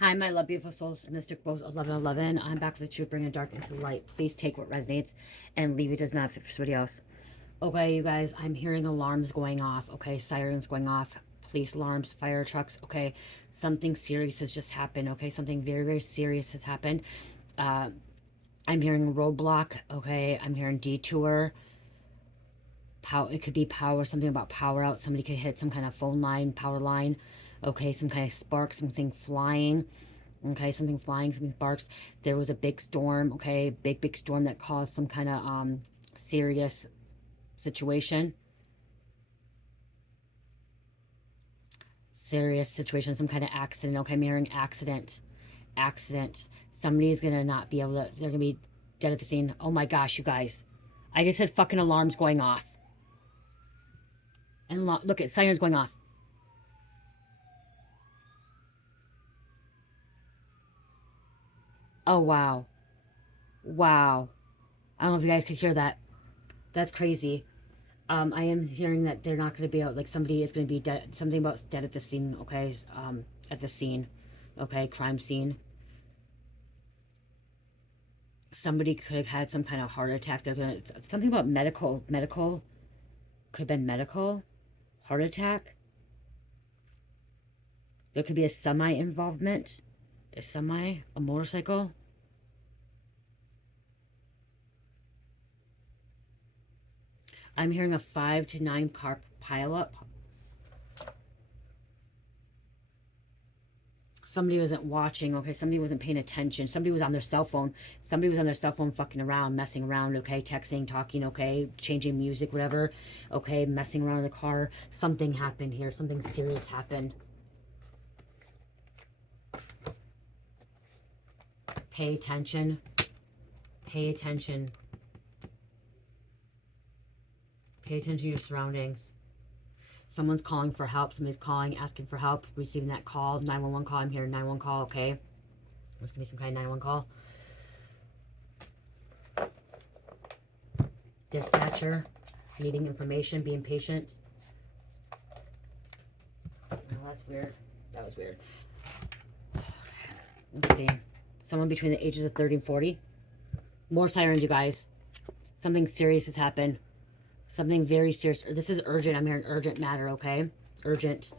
Hi, my love, beautiful souls, Mystic Rose 1111. I'm back with the truth, bringing dark into light. Please take what resonates and leave it does not fit for somebody else. Okay, you guys, I'm hearing alarms going off. Okay, sirens going off, police alarms, fire trucks. Okay, something serious has just happened. Okay, something very, very serious has happened. Uh, I'm hearing roadblock. Okay, I'm hearing detour. Power. It could be power. Something about power out. Somebody could hit some kind of phone line, power line. Okay, some kind of spark, something flying. Okay, something flying, something sparks. There was a big storm. Okay, big storm that caused some kind of serious situation. Serious situation, some kind of accident. Okay, I'm hearing accident. Accident. Somebody's gonna not be able to, they're gonna be dead at the scene. Oh my gosh, you guys. I just said fucking alarms going off. And look at sirens going off. Oh wow. Wow. I don't know if you guys could hear that. That's crazy. I am hearing that they're not going to be out. Like somebody is going to be dead. Something about dead at the scene. Okay, at the scene. Okay, crime scene. Somebody could have had some kind of heart attack. They're gonna something about medical. Medical could have been medical heart attack. There could be a semi involvement. A motorcycle. I'm hearing a 5 to 9 car pileup. Somebody wasn't watching. Okay, somebody wasn't paying attention. Somebody was on their cell phone. Somebody was on their cell phone fucking around, messing around. Okay, texting, talking. Okay, changing music, whatever. Okay, messing around in the car. Something happened here. Something serious happened. Pay attention. Pay attention. Pay attention to your surroundings. Someone's calling for help. Somebody's calling, asking for help, receiving that call. 911 call. I'm hearing 911 call. Okay, there's gonna be some kind of 911 call. Dispatcher, needing information, being patient. Oh, that's weird. That was weird. Let's see. Someone between the ages of 30 and 40. More sirens, you guys. Something serious has happened. Something very serious. This is urgent. I'm hearing urgent matter, okay? Urgent.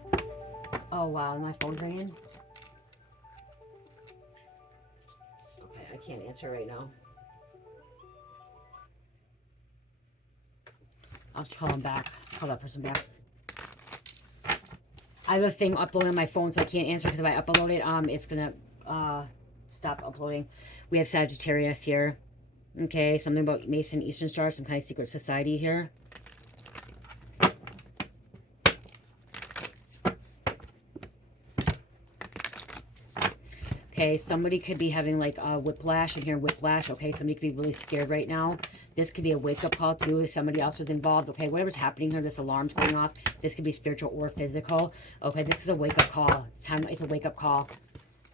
Oh, wow. My phone's ringing. Okay, I can't answer right now. I'll call him back. Call that person back. I have a thing uploading on my phone, so I can't answer because if I upload it, it's gonna stop uploading. We have Sagittarius here. Okay, something about Mason Eastern Star, some kind of secret society here. Okay, somebody could be having like a whiplash. I'm hearing whiplash. Okay, somebody could be really scared right now. This could be a wake-up call too if somebody else was involved. Okay, whatever's happening here, this alarm's going off. This could be spiritual or physical. Okay, this is a wake-up call. It's a wake-up call.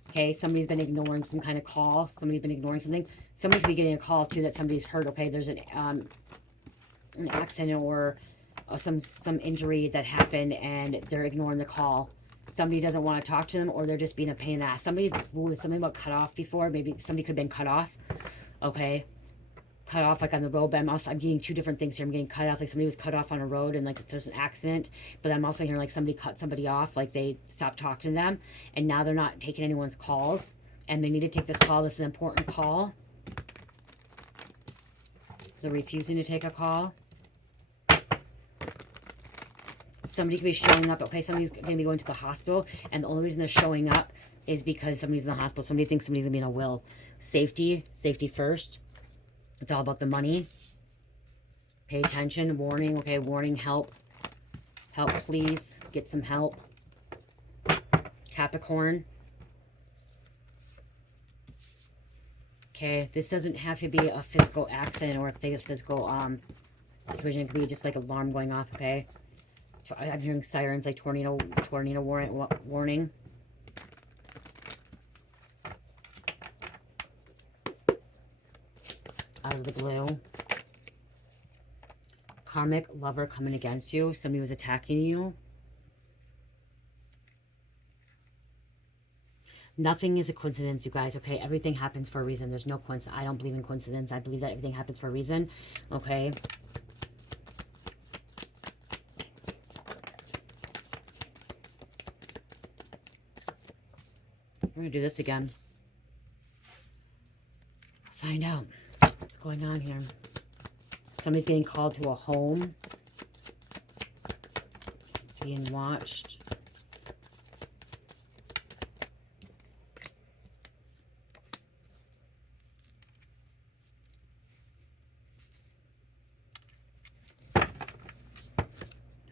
Okay, somebody's been ignoring some kind of call. Somebody's been ignoring something. Somebody could be getting a call too that somebody's hurt. Okay, there's an accident or some injury that happened and they're ignoring the call. Somebody doesn't want to talk to them, or they're just being a pain in the ass. Somebody was something about cut off before. Maybe somebody could have been cut off. Okay, cut off like on the road. But I'm getting two different things here. I'm getting cut off like somebody was cut off on a road and like there's an accident. But I'm also hearing like somebody cut somebody off, like they stopped talking to them, and now they're not taking anyone's calls, and they need to take this call. This is an important call. They're refusing to take a call. Somebody could be showing up. Okay, somebody's going to be going to the hospital, and the only reason they're showing up is because somebody's in the hospital. Somebody thinks somebody's going to be in a will. Safety first. It's all about the money. Pay attention. Warning. Okay, warning. Help. Help, please. Get some help. Capricorn. Okay, this doesn't have to be a physical accident or a physical situation. It could be just like alarm going off. Okay. I'm hearing sirens like tornado warning. Out of the blue. Karmic lover coming against you. Somebody was attacking you. Nothing is a coincidence, you guys, okay? Everything happens for a reason. There's no coincidence. I don't believe in coincidence. I believe that everything happens for a reason, okay? We're going to do this again. Find out what's going on here. Somebody's getting called to a home. Being watched.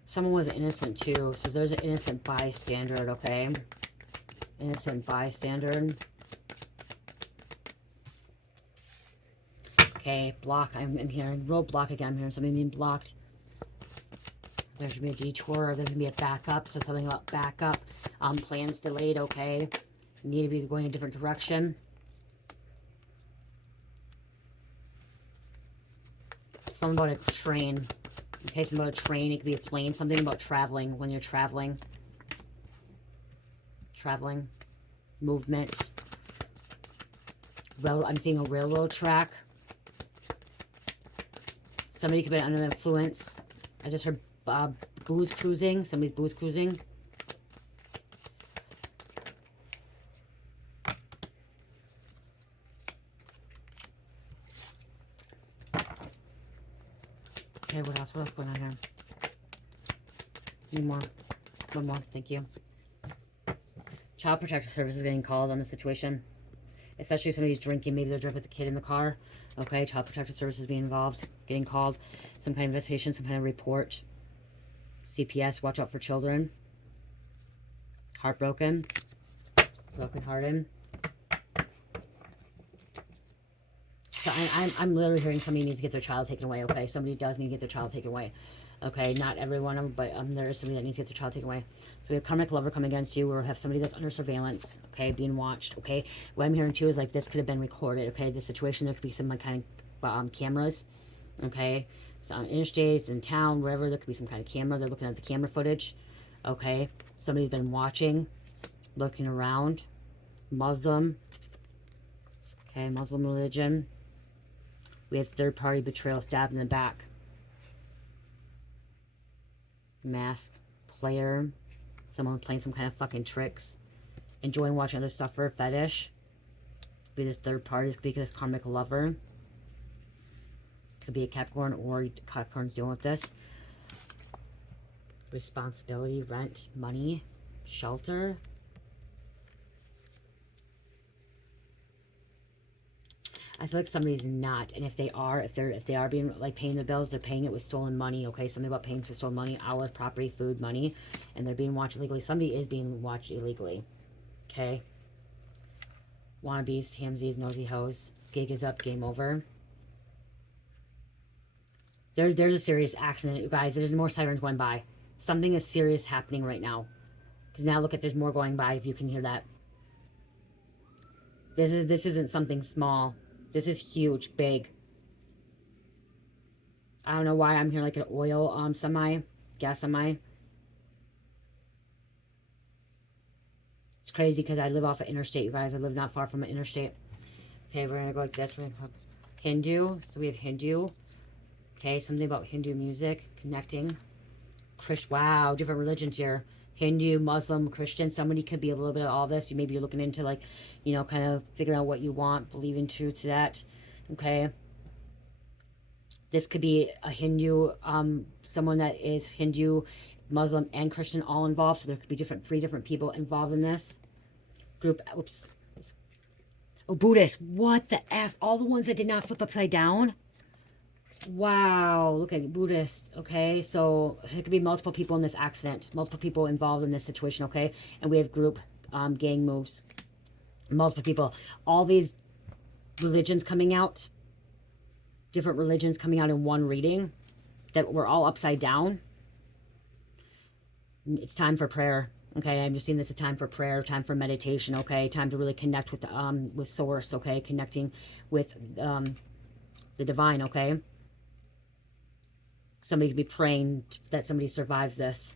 Someone was innocent too, so there's an innocent bystander, okay? Innocent bystander. Okay, block. I'm hearing roadblock again. I'm hearing something being blocked. There should be a detour. There's gonna be a backup. So something about backup. Plans delayed. Okay, need to be going a different direction. Something about a train. Okay, something about a train. It could be a plane. Something about traveling when you're traveling. Traveling, movement. I'm seeing a railroad track. Somebody could be under influence. I just heard booze cruising. Somebody's booze cruising. Okay, what else? What else going on here? Need more. One more. Thank you. Child Protective Service is getting called on the situation. Especially if somebody's drinking. Maybe they're driving with the kid in the car. Okay, Child Protective Service is being involved. Getting called. Some kind of investigation. Some kind of report. CPS. Watch out for children. Heartbroken. Brokenhearted. So I'm literally hearing somebody needs to get their child taken away, okay? Somebody does need to get their child taken away, okay? Not everyone, but there is somebody that needs to get their child taken away. So we have karmic lover coming against you, or we have somebody that's under surveillance, okay, being watched, okay? What I'm hearing too is like this could have been recorded, okay? The situation, there could be some like kind of cameras, okay? So on interstates, in town, wherever, there could be some kind of camera. They're looking at the camera footage, okay? Somebody's been watching, looking around. Muslim, okay, Muslim religion. We have third-party betrayal, stabbed in the back. Mask player. Someone playing some kind of fucking tricks. Enjoying watching others suffer. Fetish. Could be this third party. Could be this karmic lover. Could be a Capricorn, or Capricorn's dealing with this. Responsibility, rent, money, shelter. I feel like somebody's not, and if they are being like paying the bills, they're paying it with stolen money. Okay, something about paying for stolen money, hours, property, food, money, and they're being watched illegally. Somebody is being watched illegally. Okay. Wannabes, TMZs, nosy hoes. Gig is up, game over. There's a serious accident, you guys. There's more sirens going by. Something is serious happening right now. Because now look at, there's more going by. If you can hear that, this isn't something small. This is huge, big. I don't know why I'm here like an oil gas semi. It's crazy because I live off an interstate, you guys. I live not far from an interstate. Okay, we're gonna go like this. We're gonna go Hindu. So we have Hindu. Okay, something about Hindu music connecting. Wow, different religions here. Hindu, Muslim, Christian. Somebody could be a little bit of all this. Maybe you're looking into like, you know, kind of figuring out what you want, believing true to that. Okay. This could be a Hindu, someone that is Hindu, Muslim, and Christian all involved. So there could be three different people involved in this group. Oops. Oh, Buddhist. What the F? All the ones that did not flip upside down? Wow, look at Buddhist, okay? So it could be multiple people in this accident, multiple people involved in this situation, okay? And we have group gang moves, multiple people. All these religions coming out, different religions coming out in one reading, that were all upside down. It's time for prayer, okay? I'm just seeing this a time for prayer, time for meditation, okay? Time to really connect with source, okay? Connecting with the divine, okay? Somebody could be praying that somebody survives this.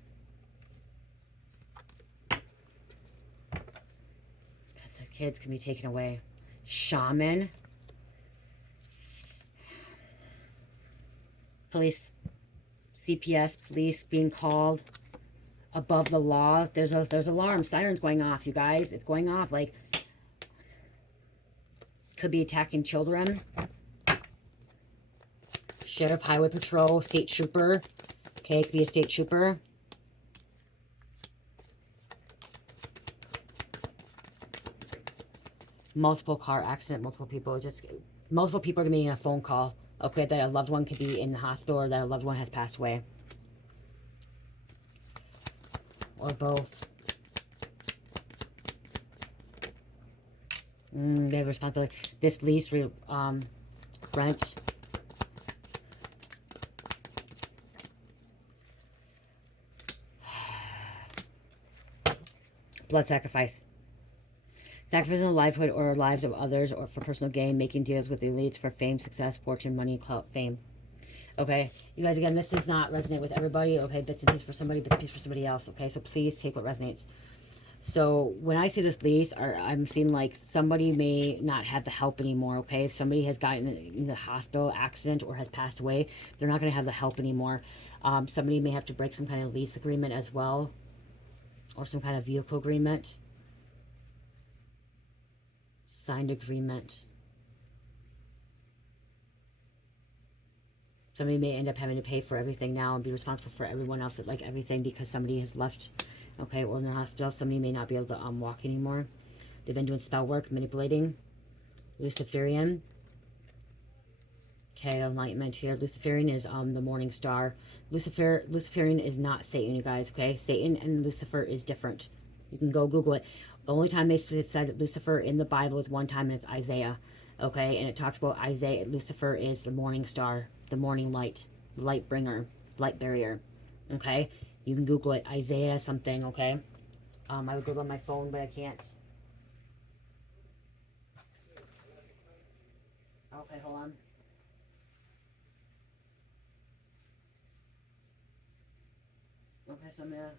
kids can be taken away. Shaman. Police. CPS. Police being called. Above the law. There's alarms. Sirens going off, you guys. It's going off. Like, could be attacking children. Sheriff, Highway Patrol, State Trooper. Okay, it could be a State Trooper. Multiple car accident, multiple people. Multiple people are going to be in a phone call. Okay, that a loved one could be in the hospital or that a loved one has passed away. Or both. They have responsibility. This lease, rent. Blood sacrifice. Sacrificing the livelihood or lives of others or for personal gain, making deals with the elites for fame, success, fortune, money, clout, fame. Okay, you guys, again, this does not resonate with everybody. Okay, bits and pieces for somebody, bits and pieces for somebody else. Okay, so please take what resonates. So when I see this lease, I'm seeing like somebody may not have the help anymore. Okay, if somebody has gotten in the hospital accident or has passed away, they're not going to have the help anymore. Somebody may have to break some kind of lease agreement as well, or some kind of vehicle agreement. Signed agreement. Somebody may end up having to pay for everything now and be responsible for everyone else, like everything, because somebody has left. Okay, or in the hospital, somebody may not be able to walk anymore. They've been doing spell work, manipulating. Luciferian. Okay, enlightenment here. Luciferian is the morning star. Luciferian is not Satan, you guys. Okay, Satan and Lucifer is different. You can go Google it. The only time they said Lucifer in the Bible is one time, and it's Isaiah. Okay, and it talks about Isaiah. Lucifer is the morning star, the morning light, the light bringer, light barrier. Okay, you can Google it. Isaiah something. Okay, I would Google on my phone, but I can't. Okay, hold on. Okay, so I'm gonna.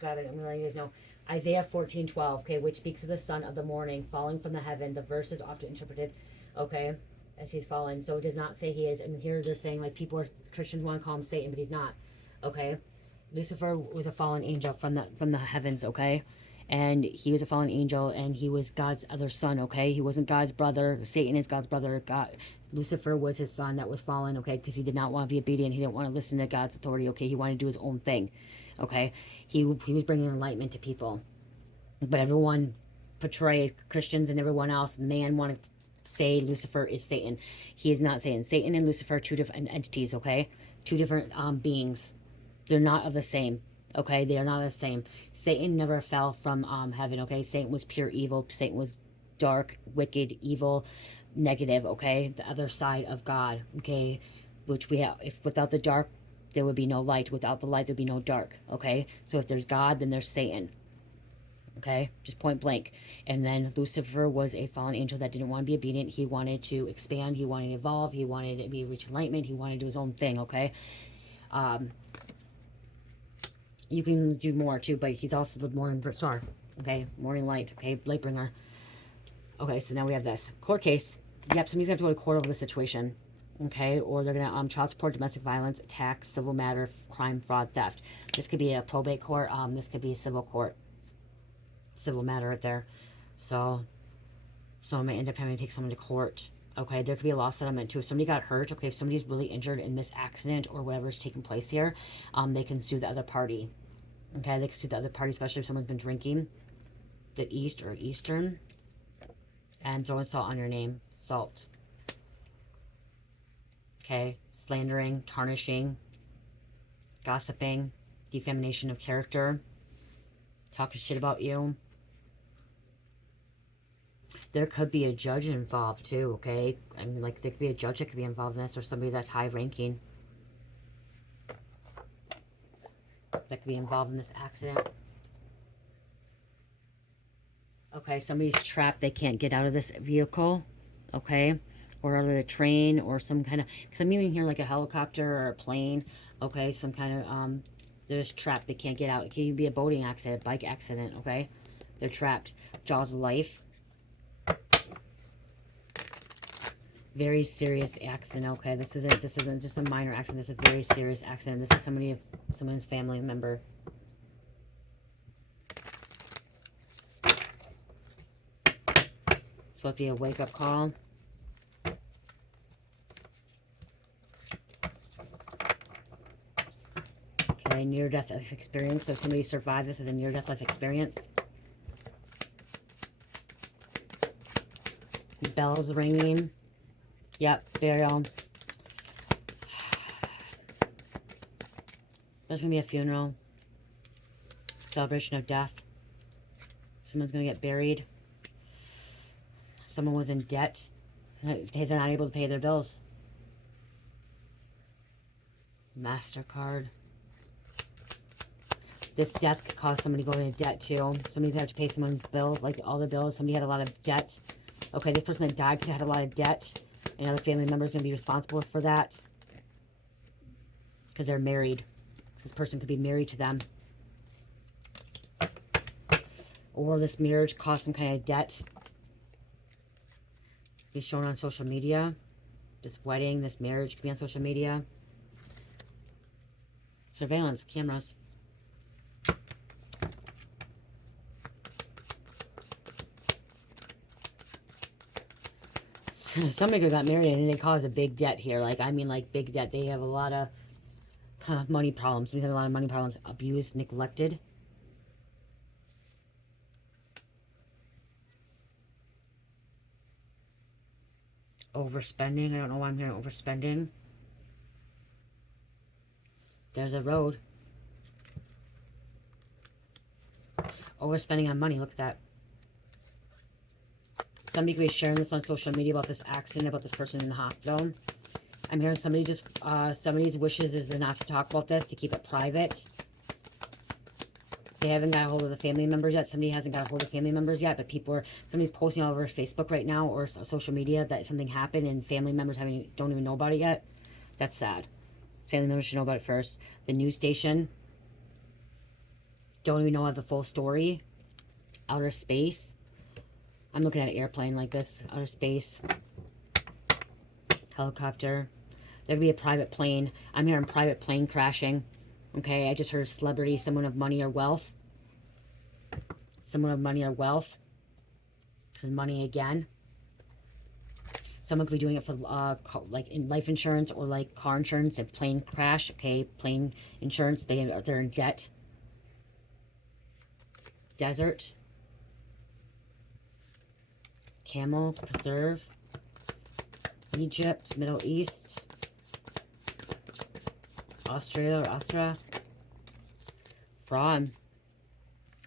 Got it. I'm gonna let you guys know. Isaiah 14:12. Okay, which speaks of the son of the morning falling from the heaven. The verse is often interpreted, okay, as he's fallen. So it does not say he is. And here they're saying like Christians want to call him Satan, but he's not. Okay, Lucifer was a fallen angel from the heavens. Okay, and he was a fallen angel, and he was God's other son. Okay, he wasn't God's brother. Satan is God's brother. Lucifer was his son that was fallen. Okay, because he did not want to be obedient. He didn't want to listen to God's authority. Okay, he wanted to do his own thing. Okay, he was bringing enlightenment to people, but everyone portrayed, Christians and everyone else, man wanted to say Lucifer is Satan. He is not Satan. Satan and Lucifer are two different entities. Okay, two different beings. They're not of the same. Okay, they are not the same. Satan never fell from heaven. Okay, Satan was pure evil. Satan was dark, wicked, evil, negative. Okay, the other side of God. Okay, which we have. If without the dark, there would be no light. Without the light, there'd be no dark. Okay, so if there's God, then there's Satan. Okay, just point blank. And then Lucifer was a fallen angel that didn't want to be obedient. He wanted to expand. He wanted to evolve. He wanted to be reach enlightenment. He wanted to do his own thing. Okay, you can do more too, but he's also the morning star. Okay, morning light. Okay, light bringer. Okay, so now we have this court case. Yep, somebody's gonna have to go to court over the situation. Okay, or they're gonna child support, domestic violence, tax, civil matter, crime, fraud, theft. This could be a probate court. This could be a civil court, civil matter right there. So I may end up having to take someone to court. Okay, there could be a law settlement too. If somebody got hurt, okay, if somebody's really injured in this accident or whatever's taking place here, they can sue the other party. Okay, they can sue the other party, especially if someone's been drinking the East or Eastern and throwing salt on your name. Salt. Okay, slandering, tarnishing, gossiping, defamation of character, talking shit about you. There could be a judge involved too, okay? I mean, like, there could be a judge that could be involved in this, or somebody that's high ranking that could be involved in this accident. Okay, somebody's trapped. They can't get out of this vehicle, okay? or either a train or some kind of, because I'm even hearing like a helicopter or a plane, okay, some kind of, they're just trapped, they can't get out. It can even be a boating accident, bike accident, okay, they're trapped. Jaws of life. Very serious accident, okay, this isn't just a minor accident, this is a very serious accident. This is someone's family member. It's supposed to be a wake-up call. Okay, near-death life experience. So somebody survived this as a near-death life experience. Bells ringing. Yep, burial. There's going to be a funeral. Celebration of death. Someone's going to get buried. Someone was in debt. They're not able to pay their bills. MasterCard. This death could cause somebody to go into debt too. Somebody's going to have to pay someone's bills, like all the bills. Somebody had a lot of debt. Okay, this person that died could have had a lot of debt. Another family member is going to be responsible for that. Because they're married. This person could be married to them. Or this marriage caused some kind of debt. Be shown on social media. This wedding, this marriage could be on social media. Surveillance, cameras. Somebody could have got married and they caused a big debt here. Like, I mean, like, big debt. They have a lot of money problems. They have a lot of money problems. Abused, neglected. Overspending. I don't know why I'm hearing overspending. There's a road. Overspending on money. Look at that. Somebody could be sharing this on social media about this accident, about this person in the hospital. I'm hearing somebody just, somebody's wishes is not to talk about this, to keep it private. They haven't got a hold of the family members yet. Somebody hasn't got a hold of family members yet, but somebody's posting all over Facebook right now or social media that something happened and family members don't even know about it yet. That's sad. Family members should know about it first. The news station don't even know the full story. Outer space. I'm looking at an airplane like this. Outer space. Helicopter. There'd be a private plane. I'm hearing private plane crashing. Okay, I just heard celebrity, someone of money or wealth. Someone of money or wealth. Because money again. Someone could be doing it for like in life insurance or like car insurance. If plane crash, okay, plane insurance, they're in debt. Desert. Camel, preserve. Egypt, Middle East. Australia or Austria. Fraud.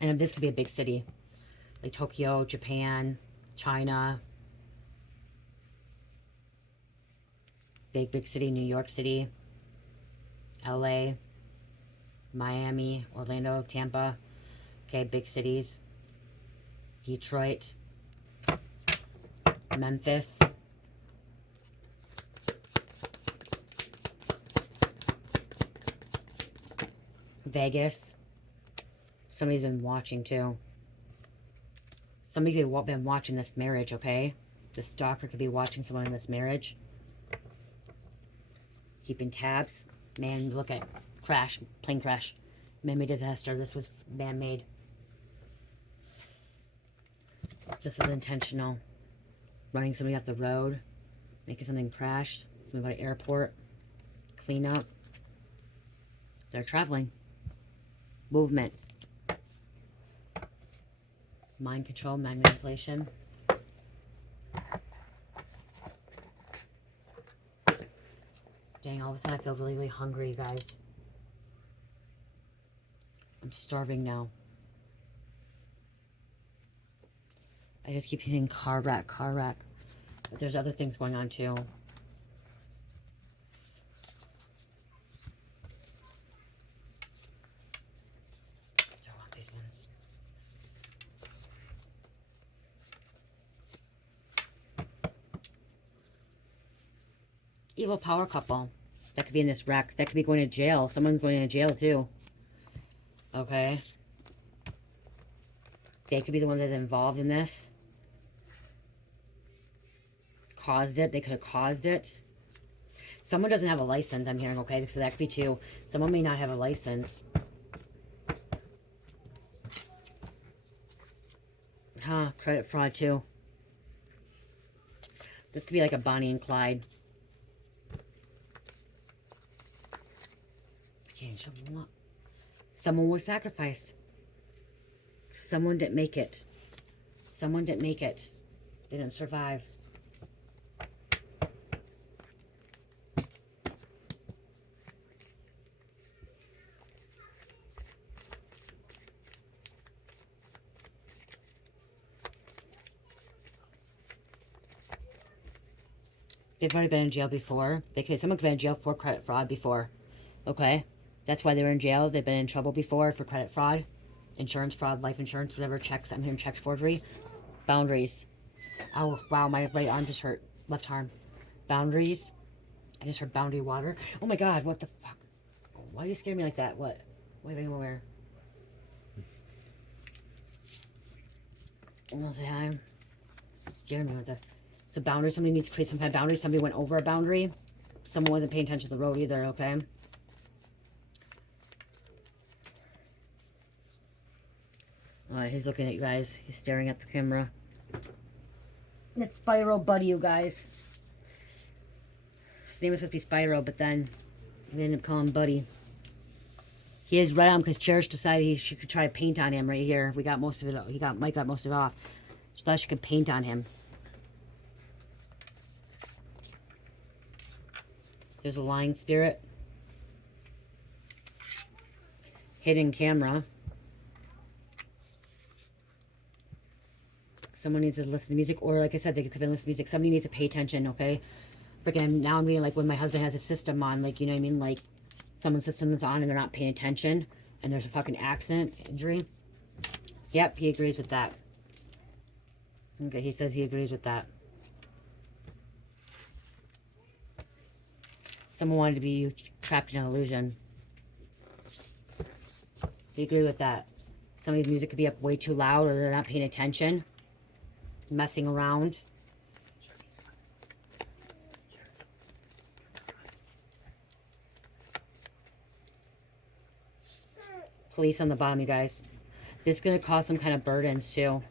And this could be a big city. Like Tokyo, Japan, China. Big city, New York City. LA. Miami, Orlando, Tampa. Okay, big cities. Detroit. Memphis. Vegas. Somebody's been watching too. Somebody could have been watching this marriage, okay? The stalker could be watching someone in this marriage. Keeping tabs. Man, look at crash, plane crash. Man-made disaster. This was man-made. This was intentional. Running somebody off the road. Making something crash. Somebody by an airport. Clean up. They're traveling. Movement. Mind control, mind manipulation. Dang, all of a sudden I feel really, really hungry, you guys. I'm starving now. I just keep hitting car wreck, car wreck. But there's other things going on too. I want these ones. Evil power couple. That could be in this wreck. That could be going to jail. Someone's going to jail too. Okay. They could be the one that's involved in this. Caused it. They could have caused it. Someone doesn't have a license, I'm hearing, okay? So that could be too. Someone may not have a license. Huh, credit fraud too. This could be like a Bonnie and Clyde. Someone was sacrificed. Someone didn't make it. Someone didn't make it. They didn't survive. They've already been in jail before. Someone could have been in jail for credit fraud before. Okay? That's why they were in jail. They've been in trouble before for credit fraud, insurance fraud, life insurance, whatever, checks. I'm hearing checks forgery. Boundaries. Oh, wow, my right arm just hurt. Left arm. Boundaries. I just heard boundary water. Oh my God, what the fuck? Why do you scare me like that? What? Wait, anywhere. I'll say hi. Scared me with that. So boundaries, somebody needs to create some kind of boundary. Somebody went over a boundary. Someone wasn't paying attention to the road either, okay? Alright, he's looking at you guys. He's staring at the camera. It's Spyro Buddy, you guys. His name was supposed to be Spyro, but then we ended up calling him Buddy. He is right on because Cherish decided she could try to paint on him right here. We got most of it. Mike got most of it off. She thought she could paint on him. There's a lying spirit. Hidden camera. Someone needs to listen to music, or like I said, they could listen to music. Somebody needs to pay attention, okay? Freaking now I'm getting like when my husband has a system on, like, you know what I mean? Like someone's system is on and they're not paying attention and there's a fucking accident, injury. Yep, he agrees with that. Okay, he says he agrees with that. Someone wanted to be trapped in an illusion. He agreed with that. Somebody's music could be up way too loud or they're not paying attention. Messing around. Police on the bottom, you guys. This is going to cause some kind of burdens too.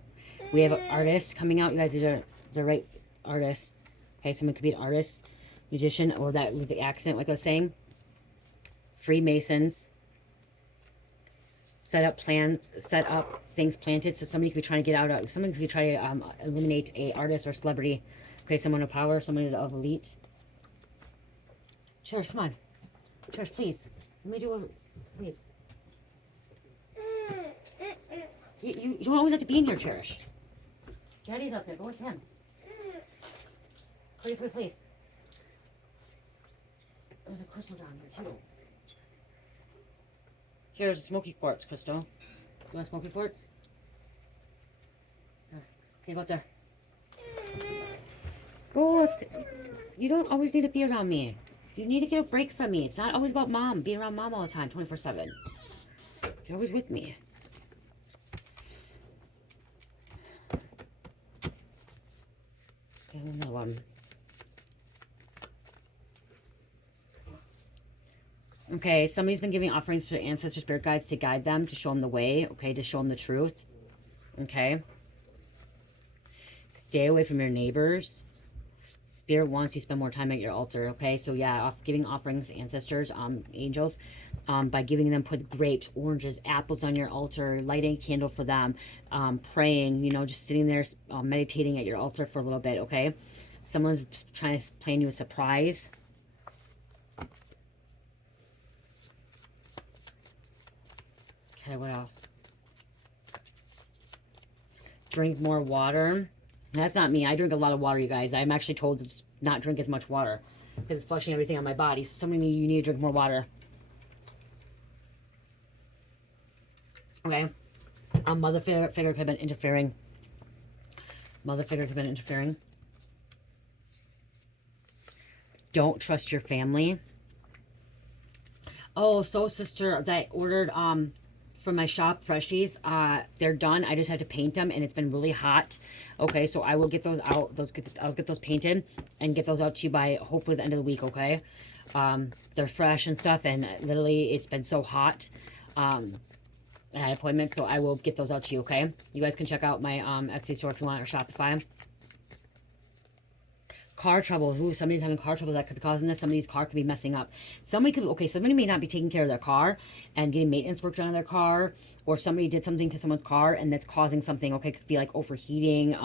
We have artists coming out. You guys, these are the right artists. Okay, someone could be an artist, magician, or that was the accident, like I was saying. Freemasons. Set up things planted. So somebody could be trying to get out. Someone could be trying to eliminate a artist or celebrity. Okay, someone of power, someone of elite. Cherish, come on. Cherish, please. Let me do a... Please. You don't always have to be in here, Cherish. Daddy's up there. Go with him. Please. There's a crystal down here, too. Here's a smoky quartz, Crystal. You want smoky quartz? Okay, go up there. Go. You don't always need to be around me. You need to get a break from me. It's not always about mom. Being around mom all the time, 24/7. You're always with me. Okay, another one. Okay, somebody's been giving offerings to ancestor spirit guides to guide them, to show them the way, okay, to show them the truth, okay? Stay away from your neighbors. Spirit wants you to spend more time at your altar, okay? So, yeah, giving offerings to ancestors, angels, by giving them, put grapes, oranges, apples on your altar, lighting a candle for them, praying, you know, just sitting there meditating at your altar for a little bit, okay? Someone's trying to plan you a surprise. Okay, what else? Drink more water. That's not me. I drink a lot of water, you guys. I'm actually told to not drink as much water because it's flushing everything on my body. So somebody, you need to drink more water. Okay. Mother figure could have been interfering. Mother figure could have been interfering. don't trust your family. Oh, Soul Sister that ordered from my shop freshies, they're done. I just have to paint them, and it's been really hot. Okay, so I will get those out. I'll get those painted and get those out to you by hopefully the end of the week. Okay, they're fresh and stuff, and literally it's been so hot. I had appointments, so I will get those out to you. Okay, you guys can check out my Etsy store if you want, or Shopify. Car troubles. Ooh, somebody's having car trouble that could be causing this. Somebody's car could be messing up. Somebody may not be taking care of their car and getting maintenance work done on their car, or somebody did something to someone's car and that's causing something. Okay, it could be like overheating,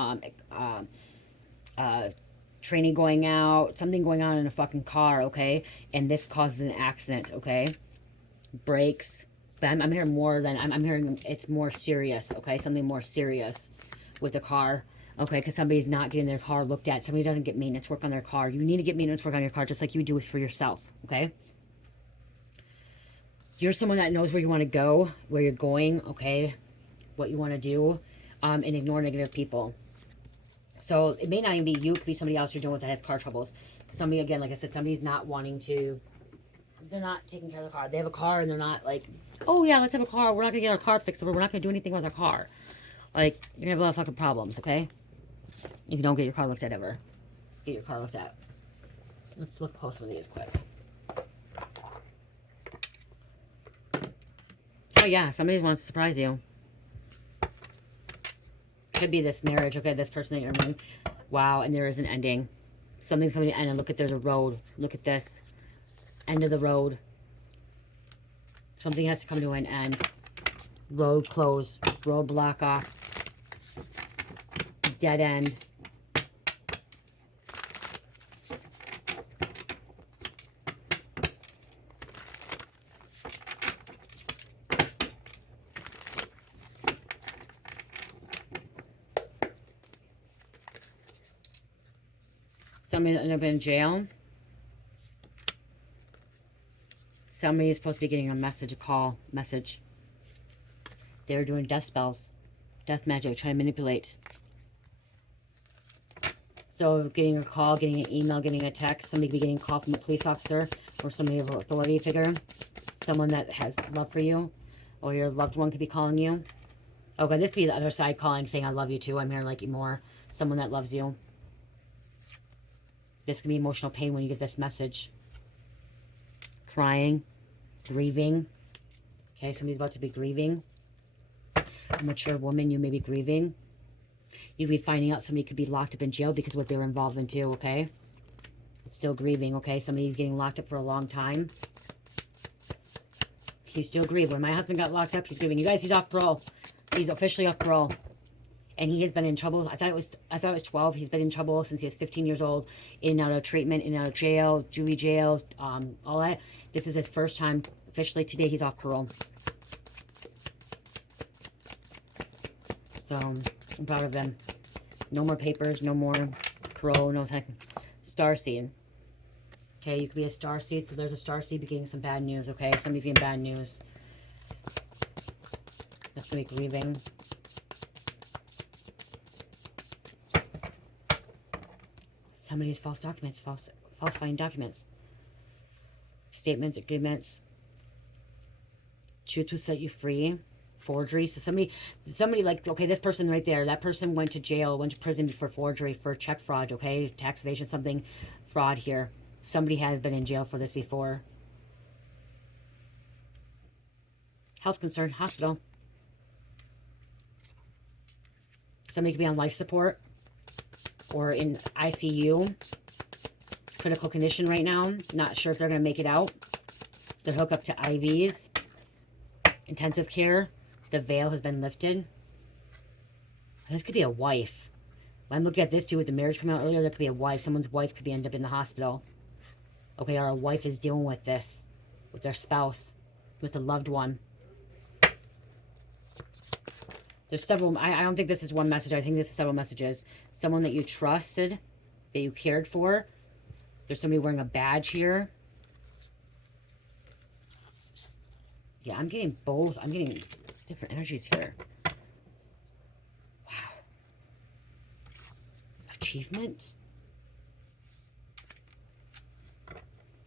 training going out, something going on in a fucking car, okay? And this causes an accident, okay? Brakes. But I'm hearing more than, I'm hearing it's more serious, okay? Something more serious with the car. Okay, because somebody's not getting their car looked at. Somebody doesn't get maintenance work on their car. You need to get maintenance work on your car just like you do for yourself, okay? You're someone that knows where you want to go, where you're going, okay? What you want to do, and ignore negative people. So it may not even be you. It could be somebody else you're dealing with that has car troubles. Somebody, again, like I said, somebody's not wanting to, they're not taking care of the car. They have a car and they're not like, oh yeah, let's have a car. We're not going to get our car fixed. We're not going to do anything with our car. Like, you're going to have a lot of fucking problems, okay? If you don't get your car looked at ever. Get your car looked at. Let's look post some of these quick. Oh yeah, somebody wants to surprise you. Could be this marriage, okay, this person that you're meeting. Wow, and there is an ending. Something's coming to end, and look at, there's a road. Look at this. End of the road. Something has to come to an end. Road closed. Road block off. Dead end. Somebody that ended up in jail. Somebody is supposed to be getting a message, a call, message. They're doing death spells, death magic, trying to manipulate. So getting a call, getting an email, getting a text, somebody could be getting a call from a police officer or somebody of authority figure, someone that has love for you, or your loved one could be calling you. Okay, this could be the other side calling, saying I love you too, I'm here to like you more. Someone that loves you. This can be emotional pain when you get this message. Crying, grieving. Okay, somebody's about to be grieving. A mature woman, you may be grieving. You could be finding out somebody could be locked up in jail because of what they were involved in too, okay? It's still grieving, okay? Somebody's getting locked up for a long time. You still grieve. When my husband got locked up, he's grieving. You guys, he's off parole. He's officially off parole. And he has been in trouble. I thought it was 12. He's been in trouble since he was 15 years old. In and out of treatment, in and out of jail, juvie jail, all that. This is his first time. Officially today, he's off parole. So, I'm proud of them. No more papers, no more parole, no second. Starseed. Okay, you could be a starseed. So there's a starseed getting some bad news, okay? Somebody's getting bad news. That's going to be grieving. Somebody's false documents, falsifying documents. Statements, agreements. Truth will set you free. Forgery. So somebody like, okay, this person right there, that person went to jail, went to prison for forgery, for check fraud, okay? Tax evasion, something fraud here. Somebody has been in jail for this before. Health concern, hospital. Somebody could be on life support or in ICU. Critical condition right now. Not sure if they're going to make it out. They're hooked up to IVs. Intensive care. The veil has been lifted. This could be a wife. I'm looking at this too with the marriage coming out earlier. There could be a wife. Someone's wife could be end up in the hospital. Okay, or a wife is dealing with this. With their spouse. With a loved one. There's several. I don't think this is one message. I think this is several messages. Someone that you trusted. That you cared for. There's somebody wearing a badge here. Yeah, I'm getting both. I'm getting different energies here. Wow. Achievement.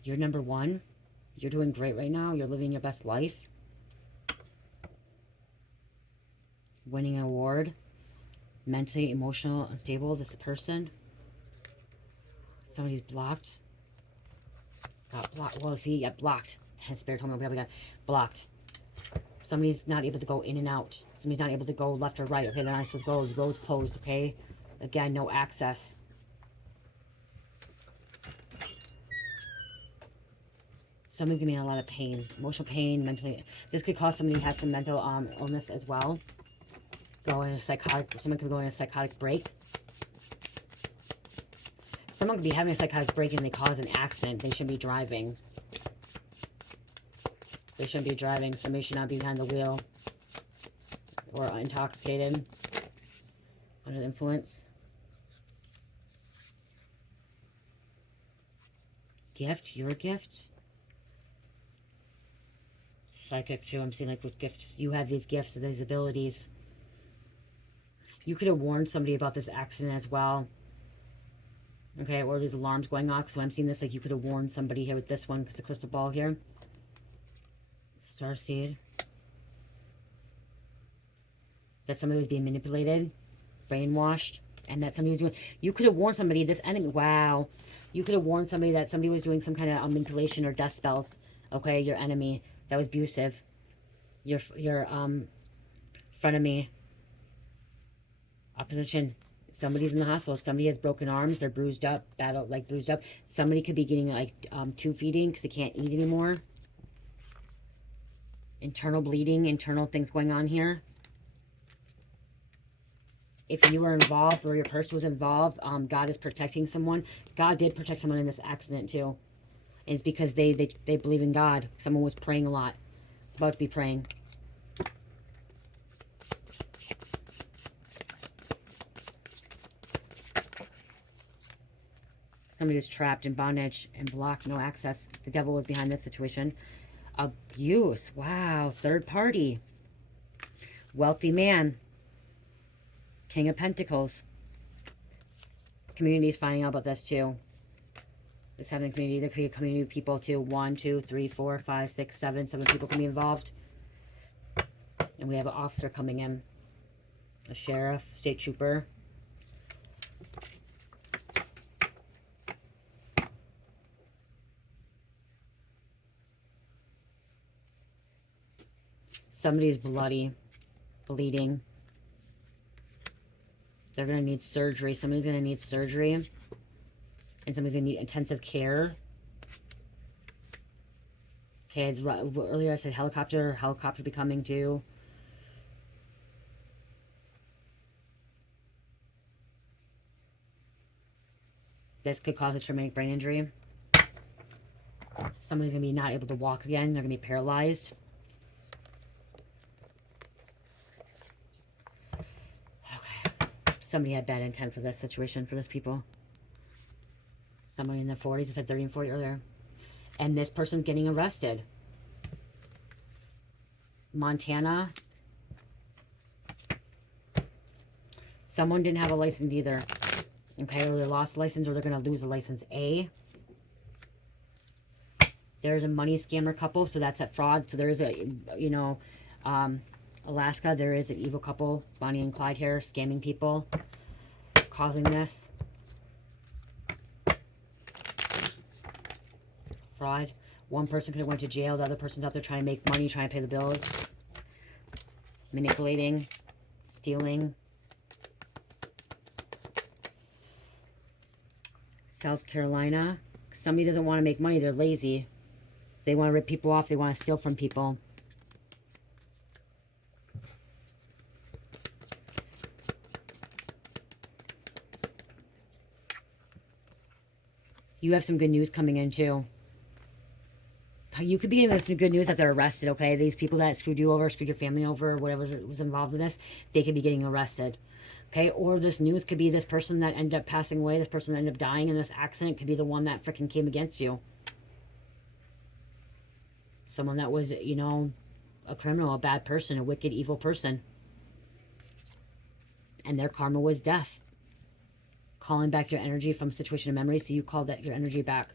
You're number one. You're doing great right now. You're living your best life. Winning an award. Mentally, emotional, unstable. This person. Somebody's blocked. Got blocked. Well, see, yeah, blocked. Spirit told me whatever we got. Blocked. Somebody's not able to go in and out. Somebody's not able to go left or right. Okay, they're not supposed to go. The road's closed, okay? Again, no access. Somebody's gonna be in a lot of pain. Emotional pain, mentally. This could cause somebody to have some mental illness as well. Go in a psychotic, someone could go in a psychotic break. Someone could be having a psychotic break and they cause an accident. They shouldn't be driving. They shouldn't be driving. Somebody should not be behind the wheel. Or intoxicated. Under the influence. Gift? Your gift? Psychic too. I'm seeing like with gifts. You have these gifts, these abilities. You could have warned somebody about this accident as well. Okay, or these alarms going off. So I'm seeing this like you could have warned somebody here with this one because the crystal ball here. Starseed. That somebody was being manipulated, brainwashed, and that somebody was doing. You could have warned somebody. This enemy. Wow. You could have warned somebody that somebody was doing some kind of manipulation or death spells. Okay, your enemy that was abusive. Your frenemy. Opposition. Somebody's in the hospital. Somebody has broken arms. They're bruised up. Bruised up. Somebody could be getting like tube feeding because they can't eat anymore. Internal bleeding. Internal things going on here. If you were involved or your person was involved, God is protecting someone. God did protect someone in this accident too. And it's because they believe in God. Someone was praying a lot. About to be praying. Somebody was trapped in bondage and blocked, no access. The devil was behind this situation. Abuse. Wow. Third party. Wealthy man. King of Pentacles. Community's finding out about this too. This happening community. There could be a community of people too. 1, 2, 3, 4, 5, 6, 7. 7 people can be involved. And we have an officer coming in. A sheriff, state trooper. Somebody's bloody, bleeding. They're going to need surgery. Somebody's going to need surgery. And somebody's going to need intensive care. Okay, earlier I said helicopter be coming too. This could cause a traumatic brain injury. Somebody's going to be not able to walk again. They're going to be paralyzed. Somebody had bad intent for this situation, for this people. Somebody in their 40s. I said 30 and 40 earlier. And this person's getting arrested. Montana. Someone didn't have a license either. Okay, or they lost the license or they're going to lose the license. There's a money scammer couple, so that's a fraud. So there's a, you know, Alaska, there is an evil couple, Bonnie and Clyde here, scamming people, causing this. Fraud. One person could have went to jail, the other person's out there trying to make money, trying to pay the bills. Manipulating, stealing. South Carolina. Somebody doesn't want to make money, they're lazy. They want to rip people off, they want to steal from people. You have some good news coming in too. You could be getting this good news that they're arrested, okay? These people that screwed you over, screwed your family over, whatever was involved in this, they could be getting arrested. Okay, or this news could be this person that ended up passing away, this person that ended up dying in this accident could be the one that freaking came against you. Someone that was, you know, a criminal, a bad person, a wicked, evil person. And their karma was death. Calling back your energy from situation and memory, so you call that your energy back.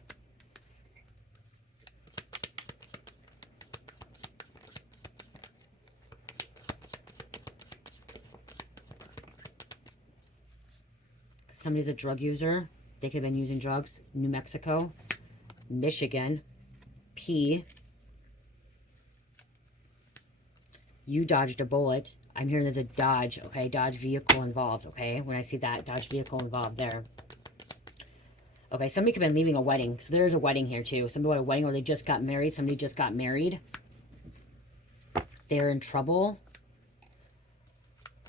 somebody's a drug user. They could have been using drugs. New Mexico, Michigan, P. You dodged a bullet. I'm hearing there's a Dodge, okay? Dodge vehicle involved, okay? When I see that Dodge vehicle involved there. Okay, somebody could have been leaving a wedding. So there's a wedding here too. Somebody had a wedding or they just got married. Somebody just got married. They're in trouble.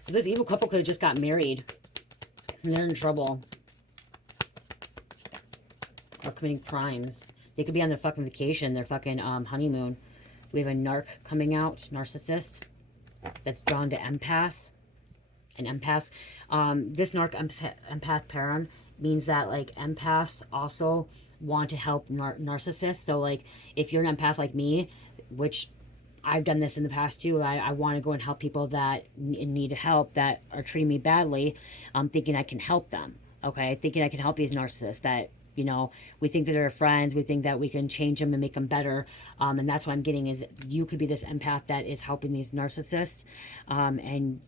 So this evil couple could have just got married. And they're in trouble. Or committing crimes. They could be on their fucking vacation. Their fucking honeymoon. We have a narc coming out. Narcissist. That's drawn to empaths. An empath. This narc empath param means that like empaths also want to help narcissists. So like if you're an empath like me, which I've done this in the past too, I want to go and help people that need help, that are treating me badly. I'm thinking I can help them. Okay, thinking I can help these narcissists that, you know, we think that they're friends, we think that we can change them and make them better, and that's what I'm getting is you could be this empath that is helping these narcissists, and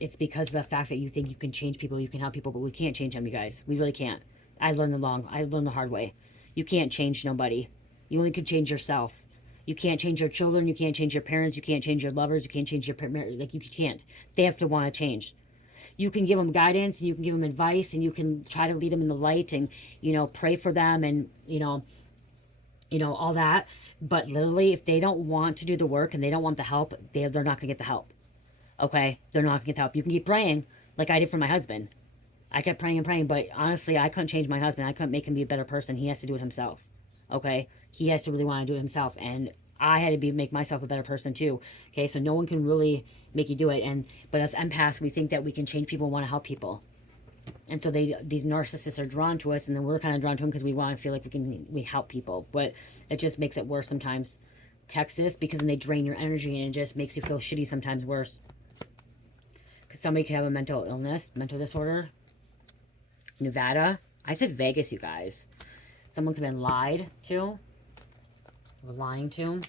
it's because of the fact that you think you can change people, you can help people, but we can't change them, you guys. We really can't. I learned the hard way. You can't change nobody. You only can change yourself. You can't change your children. You can't change your parents. You can't change your lovers. You can't change your parents. Like, you can't. They have to want to change. You can give them guidance, and you can give them advice, and you can try to lead them in the light, and, you know, pray for them, and, you know, all that. But literally, if they don't want to do the work and they don't want the help, they're not going to get the help. Okay, they're not going to get help. You can keep praying like I did for my husband. I kept praying and praying, but honestly, I couldn't change my husband. I couldn't make him be a better person. He has to do it himself. Okay, he has to really want to do it himself, and I had to make myself a better person too. Okay, so no one can really make you do it. But as empaths, we think that we can change people and want to help people, and so these narcissists are drawn to us, and then we're kind of drawn to them because we want to feel like we help people, but it just makes it worse sometimes. Texas, because then they drain your energy, and it just makes you feel shitty sometimes worse. Somebody could have a mental illness, mental disorder. Nevada. I said Vegas, you guys. Someone could have been lied to. Or lying to.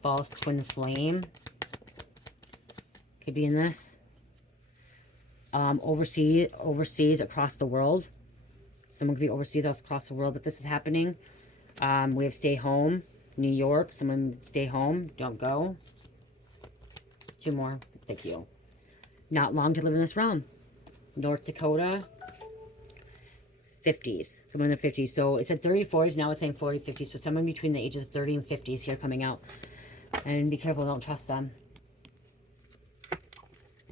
False twin flame. Could be in this. Overseas across the world. Someone could be overseas across the world that this is happening. We have stay home. New York. Someone stay home. Don't go. 2 more. Thank you. Not long to live in this realm. North Dakota. 50s. Someone in their 50s. So it said 30 to 40s. Now it's saying 40 to 50s. So someone between the ages of 30 and 50s here coming out. And be careful. Don't trust them.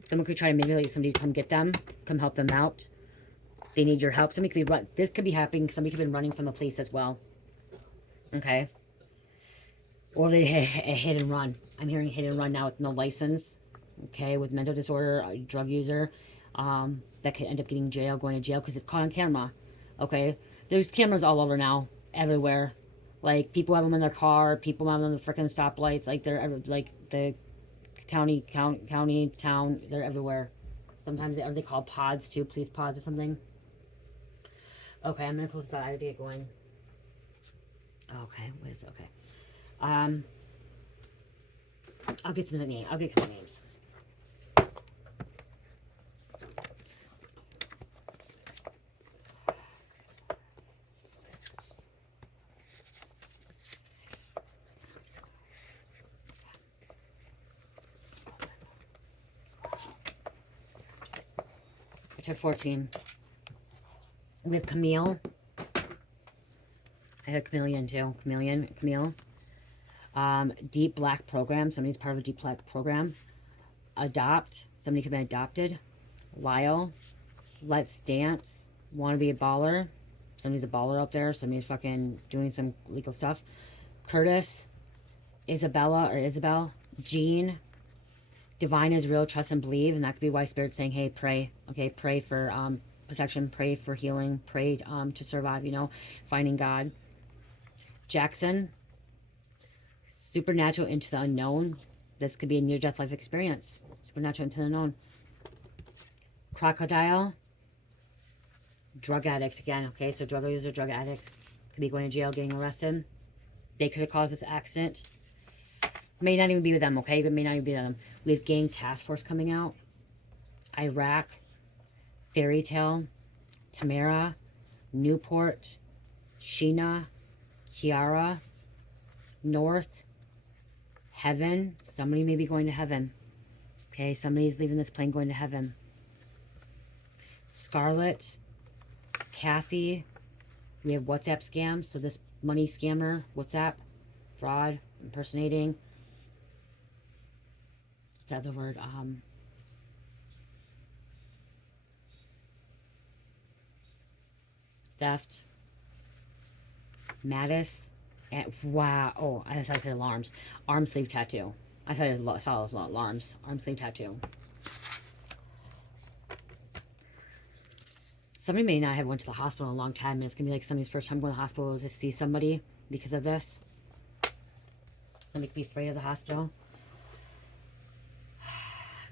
Someone could try to manipulate somebody to come get them. Come help them out. They need your help. Somebody could be this could be happening. Somebody could have been running from the police as well. Okay. Or they hit and run. I'm hearing hit and run now with no license. Okay, with mental disorder, a drug user, that could end up getting going to jail because it's caught on camera. Okay, there's cameras all over now, everywhere. Like, people have them in their car, people have them on the freaking stoplights. Like, they're like the county, town. They're everywhere. Sometimes are they called pods too? Police pods or something. Okay, I'm gonna close that. I gotta get going. Okay, what is it? Okay. I'll get some names. I'll get a couple names. I took 14. We have Camille. I had Chameleon too. Camille. Deep Black Program. Somebody's part of a Deep Black Program. Adopt. Somebody could be adopted. Lyle. Let's Dance. Want to be a baller. Somebody's a baller out there. Somebody's fucking doing some legal stuff. Curtis. Isabel. Jean. Divine is real. Trust and believe. And that could be why Spirit's saying, hey, pray. Okay, pray for protection. Pray for healing. Pray to survive, you know. Finding God. Jackson. Supernatural into the unknown. This could be a near-death life experience. Supernatural into the unknown. Crocodile. Drug addict again. Okay, so drug user, drug addict. Could be going to jail, getting arrested. They could have caused this accident. May not even be with them, okay? It may not even be them. We have gang task force coming out. Iraq. Fairy Tale, Tamara, Newport, Sheena, Kiara, North, Heaven. Somebody may be going to heaven. Okay, somebody's leaving this plane going to heaven. Scarlet, Kathy. We have WhatsApp scams. So this money scammer, WhatsApp, fraud, impersonating. What's that other word? Theft. Mattis. And, wow. Oh, I thought I said alarms. Arm sleeve tattoo. I thought I saw those alarms. Arm sleeve tattoo. Somebody may not have went to the hospital in a long time, and it's going to be like somebody's first time going to the hospital to see somebody because of this. Somebody could be afraid of the hospital.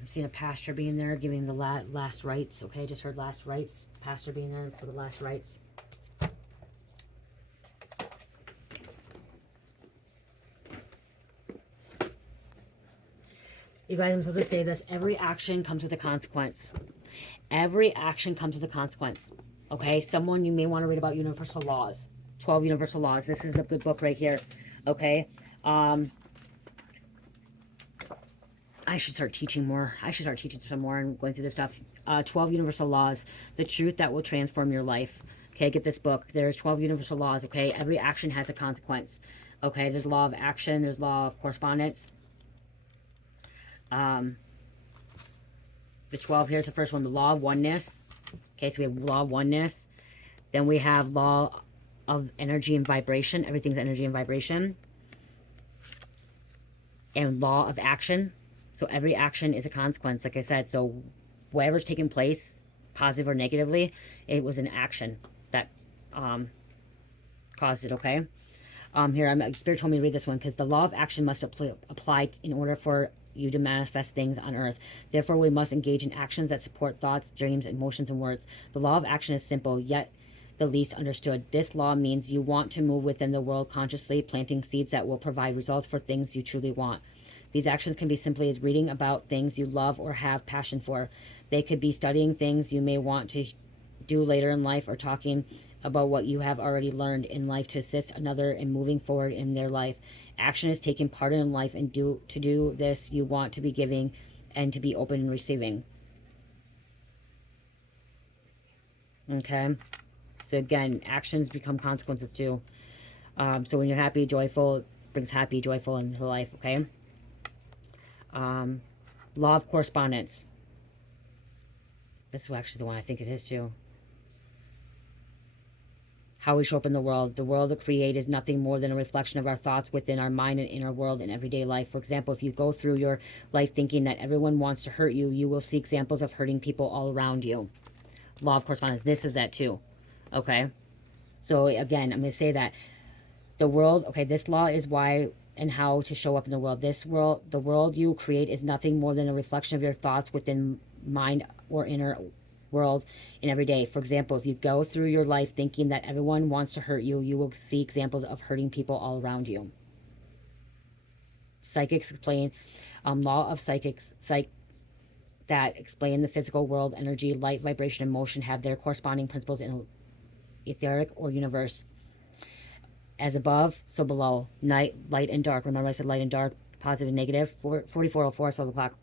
I'm seeing a pastor being there, giving the last rites. Okay, just heard last rites. Pastor being there for the last rites. You guys, I'm supposed to say this. Every action comes with a consequence. Every action comes with a consequence. Okay? Someone, you may want to read about universal laws. 12 universal laws. This is a good book right here. Okay? I should start teaching more. I should start teaching some more and going through this stuff. 12 universal laws. The truth that will transform your life. Okay? Get this book. There's 12 universal laws. Okay? Every action has a consequence. Okay? There's law of action. There's law of correspondence. The 12 here's the first one, the law of oneness. Okay, so we have law of oneness. Then we have law of energy and vibration. Everything's energy and vibration. And law of action. So every action is a consequence, like I said. So whatever's taking place, positive or negatively, it was an action that caused it, okay? Here, Spirit told me to read this one because the law of action must apply in order for you to manifest things on earth. Therefore, we must engage in actions that support thoughts, dreams, emotions, and words. The law of action is simple, yet the least understood. This law means you want to move within the world consciously, planting seeds that will provide results for things you truly want. These actions can be simply as reading about things you love or have passion for. They could be studying things you may want to do later in life, or talking about what you have already learned in life to assist another in moving forward in their life. Action is taking part in life, and to do this, you want to be giving and to be open and receiving. Okay? So again, actions become consequences too. So when you're happy, joyful, it brings happy, joyful into life, okay? Law of correspondence. This is actually the one I think it is too. How we show up in the world. The world we create is nothing more than a reflection of our thoughts within our mind and inner world in everyday life. For example, if you go through your life thinking that everyone wants to hurt you, you will see examples of hurting people all around you. Law of correspondence. This is that too. Okay? So again, I'm going to say that the world, okay, this law is why and how to show up in the world. The world you create is nothing more than a reflection of your thoughts within mind or inner world in every day. For example, if you go through your life thinking that everyone wants to hurt you, you will see examples of hurting people all around you. Psychics explain, law of psychics, that explain the physical world, energy, light, vibration, and motion have their corresponding principles in etheric or universe. As above, so below. Night, light, and dark. Remember I said light and dark, positive and negative. 4404, so the clock.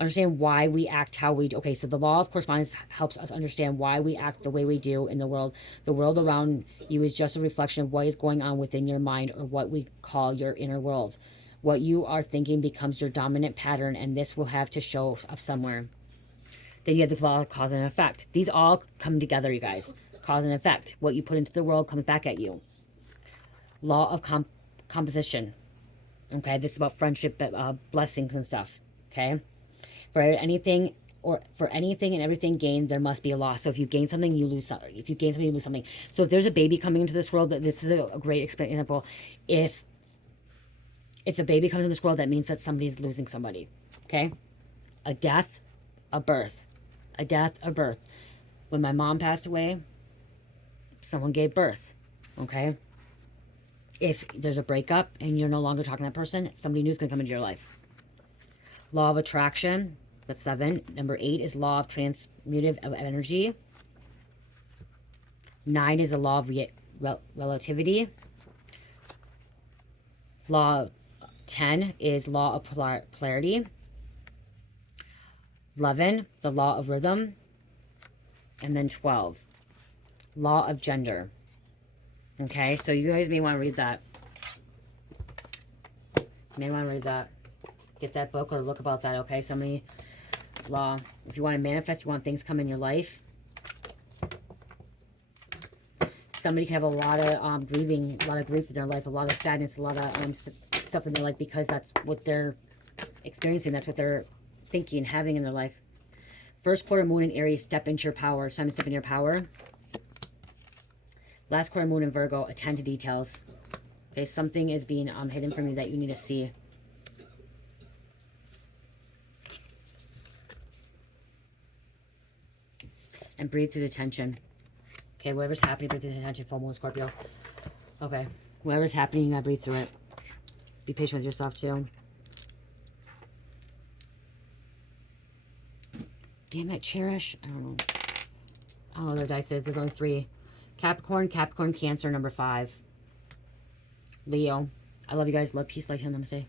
Understand why we act how we do. Okay, so the law of correspondence helps us understand why we act the way we do in the world. The world around you is just a reflection of what is going on within your mind, or what we call your inner world. What you are thinking becomes your dominant pattern, and this will have to show up somewhere. Then you have the law of cause and effect. These all come together, you guys. Cause and effect. What you put into the world comes back at you. Law of composition. Okay, this is about friendship, blessings and stuff. Okay, for anything and everything gained, there must be a loss. So if you gain something, you lose something. If you gain something, you lose something. So if there's a baby coming into this world, this is a great example. If a baby comes in this world, that means that somebody's losing somebody. Okay, a death, a birth, a death, a birth. When my mom passed away, someone gave birth. Okay. If there's a breakup and you're no longer talking to that person, somebody new is going to come into your life. Law of attraction. That's 7. Number 8 is law of transmutative of energy. 9 is the law of relativity. Law 10 is law of polarity. 11, the law of rhythm. And then 12, law of gender. Okay, so you guys may want to read that. You may want to read that. Get that book or look about that, okay? Somebody, law. If you want to manifest, you want things come in your life. Somebody can have a lot of grieving, a lot of grief in their life, a lot of sadness, a lot of stuff in their life because that's what they're experiencing. That's what they're thinking, having in their life. First quarter moon in Aries, step into your power. It's time to step into your power. Last quarter moon in Virgo, attend to details. Okay, something is being hidden from you that you need to see. And breathe through the tension. Okay, whatever's happening, breathe through the tension. Full moon, Scorpio. Okay, whatever's happening, you gotta breathe through it. Be patient with yourself, too. Damn it, cherish. I don't know what the dice is. There's only 3. Capricorn, Capricorn, Cancer, number 5. Leo. I love you guys. Love, peace, light, healing. Namaste.